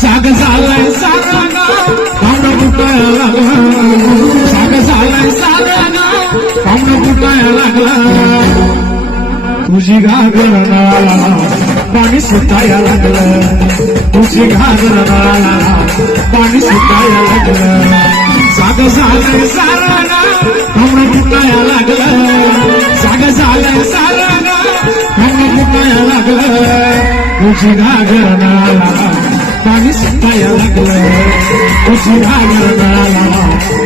साग झालाय साराना पाहुणं फुटायला लागला, साग झालाय साराना पाहुणं फुटायला लागला, तुझी घागर नाला पाणी सुटायला लागलं, तुझी घागर नाला पाणी सुटायला लागलं, साग झालाय साराना पाहुणं फुटायला लागलं, साग झालाय साराना पाहुणं फुटायला लागलं, तुझी घागर नाला पाणी सुटायला लागलं, तुझी घागर नाला